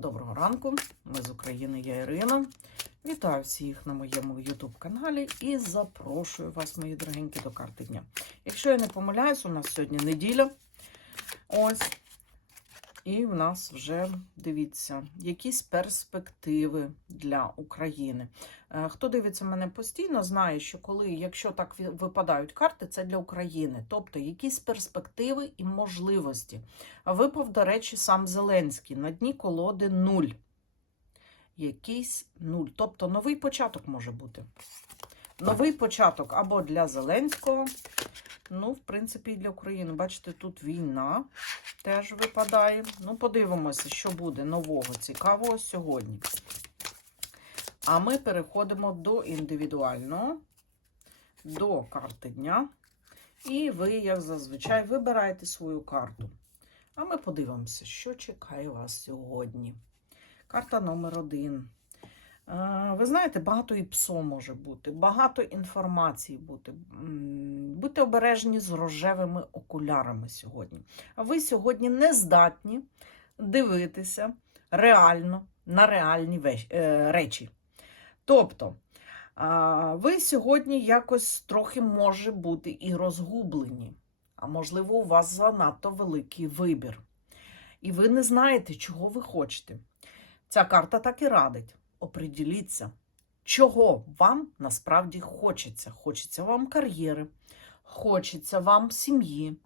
Доброго ранку, ми з України, я Ірина. Вітаю всіх на моєму YouTube каналі і запрошую вас, мої дорогенькі, до карти дня. Якщо я не помиляюсь, у нас сьогодні неділя. Ось. І в нас вже, дивіться, якісь перспективи для України. Е, Хто дивиться мене постійно, знає, що коли, якщо так випадають карти, це для України. Тобто якісь перспективи і можливості. Випав, до речі, сам Зеленський на дні колоди нуль. Якийсь нуль. Тобто новий початок може бути. Новий початок або для Зеленського, ну, в принципі, для України. Бачите, тут війна теж випадає. Ну, подивимося, що буде нового, цікавого сьогодні. А ми переходимо до індивідуального, до карти дня. І ви, як зазвичай, вибираєте свою карту. А ми подивимося, що чекає вас сьогодні. Карта номер один. Е, Ви знаєте, багато і псо може бути, багато інформації бути. Будьте обережні з рожевими окулярами сьогодні. А ви сьогодні не здатні дивитися реально на реальні е, речі. Тобто, ви сьогодні якось трохи може бути і розгублені, а можливо, у вас занадто великий вибір. І ви не знаєте, чого ви хочете. Ця карта так і радить. Оприділіться, чого вам насправді хочеться. Хочеться вам кар'єри, хочеться вам сім'ї,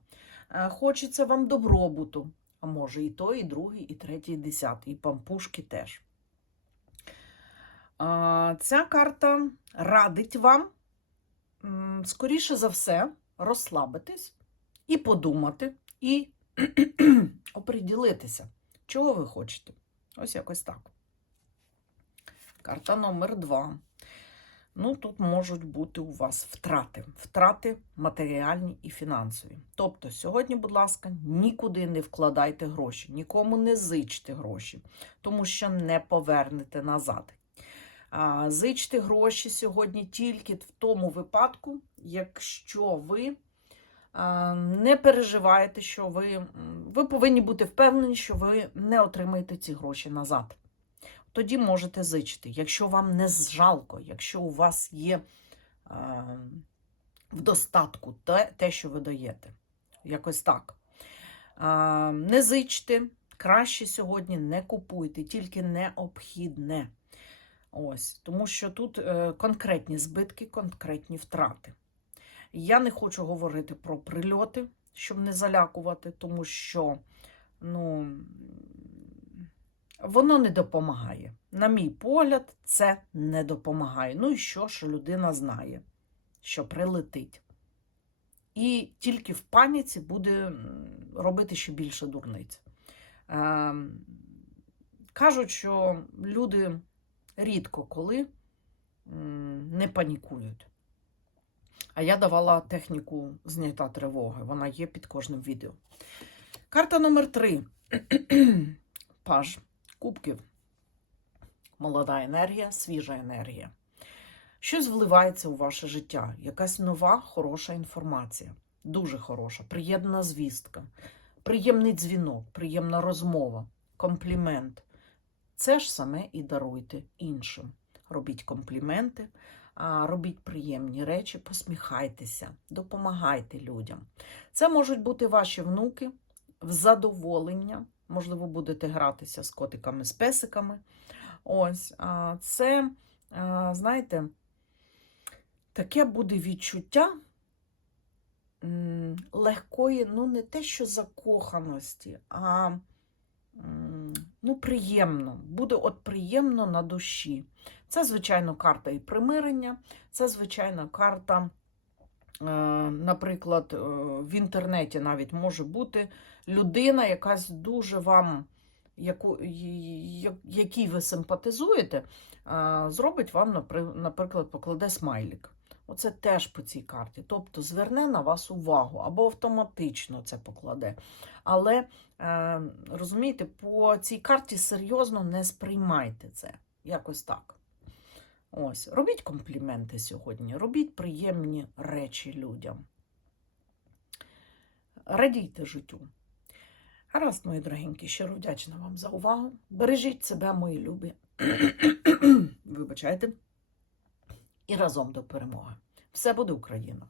е, хочеться вам добробуту. А може і той, і другий, і третій, і десятий, і пампушки теж. Ця карта радить вам, скоріше за все, розслабитись і подумати, і оприділитися, чого ви хочете. Ось якось так. Карта номер два. Ну, тут можуть бути у вас втрати. Втрати матеріальні і фінансові. Тобто, сьогодні, будь ласка, нікуди не вкладайте гроші, нікому не зичте гроші, тому що не повернете назад. А, Зичте гроші сьогодні тільки в тому випадку, якщо ви а, не переживаєте, що ви, ви повинні бути впевнені, що ви не отримаєте ці гроші назад. Тоді можете зичити. Якщо вам не жалко, якщо у вас є а, в достатку те, те, що ви даєте. Якось так. А, не зичте, краще сьогодні не купуйте, тільки необхідне. Ось, тому що тут е, конкретні збитки, конкретні втрати. Я не хочу говорити про прильоти, щоб не залякувати, тому що ну, воно не допомагає. На мій погляд, це не допомагає. Ну і що, що людина знає, що прилетить. І тільки в паніці буде робити ще більше дурниць. Ем, кажуть, що люди рідко коли не панікують. А я давала техніку зняття тривоги. Вона є під кожним відео. Карта номер три. Паж кубків. Молода енергія, свіжа енергія. Щось вливається у ваше життя. Якась нова, хороша інформація. Дуже хороша, приємна звістка, приємний дзвінок, приємна розмова, комплімент. Це ж саме і даруйте іншим. Робіть компліменти, робіть приємні речі, посміхайтеся, допомагайте людям. Це можуть бути ваші внуки в задоволення. Можливо, будете гратися з котиками, з песиками. Ось, це, знаєте, таке буде відчуття легкої, ну, не те, що закоханості, а ну, приємно. Буде от приємно на душі. Це, звичайно, карта і примирення, це, звичайно, карта. Е, Наприклад, е, в інтернеті навіть може бути людина, якась дуже вам, яку, якій ви симпатизуєте, зробить вам, наприклад, покладе смайлік. Оце теж по цій карті. Тобто зверне на вас увагу або автоматично це покладе. Але е, розумієте, по цій карті серйозно не сприймайте це. Якось так. Ось, робіть компліменти сьогодні, робіть приємні речі людям. Радійте життю. Гаразд, мої дорогенькі, щиро вдячна вам за увагу. Бережіть себе, мої любі. Вибачайте. І разом до перемоги. Все буде Україна!